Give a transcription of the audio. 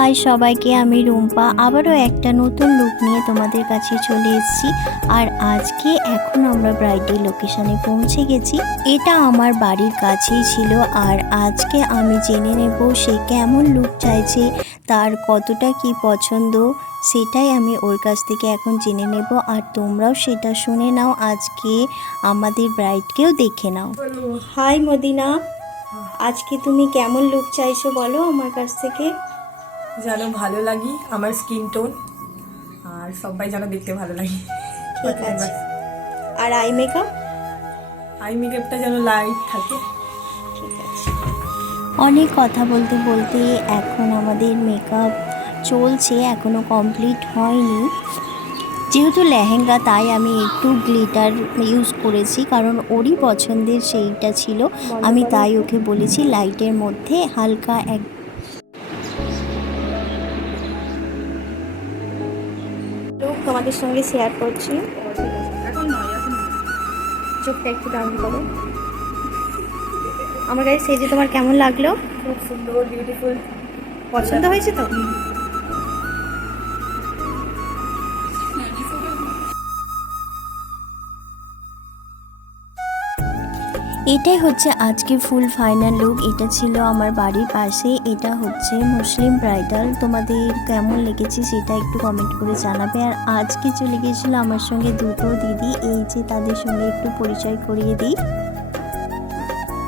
High সবাইকে, আমি রুম্পা আবারও একটা নতুন লুক নিয়ে তোমাদের কাছে চলে এসেছি। আর আজকে এখন আমরা ব্রাইডাল লোকেশনে পৌঁছে গেছি। এটা আমার বাড়ির কাছেই ছিল। আর আজকে আমি জেনে নেব সে কেমন লুক চাইছে, তার কতটা কি পছন্দ, সেটাই আমি ওর কাছ থেকে এখন জেনে নেব। আর তোমরাও সেটা শুনে নাও, আজকে আমাদের ব্রাইডকেও দেখে নাও। হাই মদিনা, আজকে তুমি কেমন লুক চাইছো বলো আমার কাছ থেকে। যেন ভালো লাগি, আমার স্কিন টোন, আর সবাই যেন দেখতে ভালো লাগে। ঠিক আছে। আর আই মেকআপ? আই মেকআপটা যেন লাইট থাকে। ঠিক আছে। অনেক কথা বলতে বলতে এখন আমাদের মেকআপ চলছে, এখনো কমপ্লিট হয়নি। যেহেতু লেহেঙ্গা তাই আমি একটু গ্লিটার ইউজ করেছি, কারণ ওরই পছন্দের সেইটা ছিল। আমি তাই ওকে বলেছি লাইটের মধ্যে হালকা এক লুক তোমাদের সঙ্গে শেয়ার করছি। চোখটা একটু ডাউন করো। আমার কাছে সেজে তোমার কেমন লাগলো? খুব সুন্দর, বিউটিফুল। পছন্দ হয়েছে তো? এটাই হচ্ছে আজকে ফুল ফাইনাল লুক। এটা ছিল আমার বাড়ির পাশে, এটা হচ্ছে মুসলিম ব্রাইডাল। তোমাদের কেমন লেগেছে সেটা একটু কমেন্ট করে জানাবে। আর আজকে চলে গিয়েছিলো আমার সঙ্গে দুটো দিদি, এই যে তাদের সঙ্গে একটু পরিচয় করিয়ে দিই।